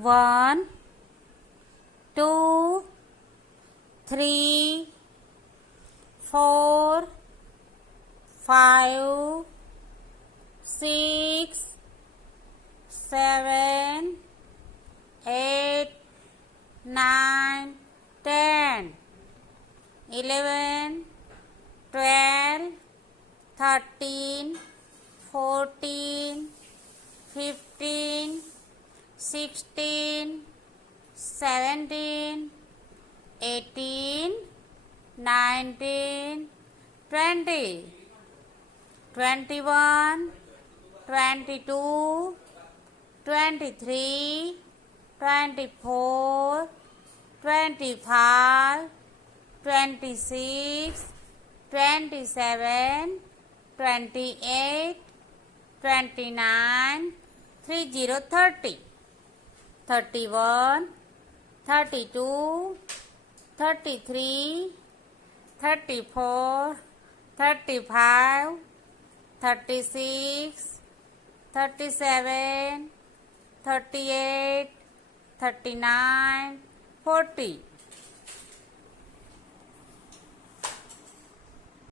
1, 2, 3, 4, 5, 6, 7, 8, 9, 10, 11, 12, 13, 14, 15, 16, 17, 18, 19, 20, 21, 22, 23, 24, 25, 26, 27, 28, 29, 30, 30, 31, 32, 33, 34, 35, 36, 37, 38, 39, 40.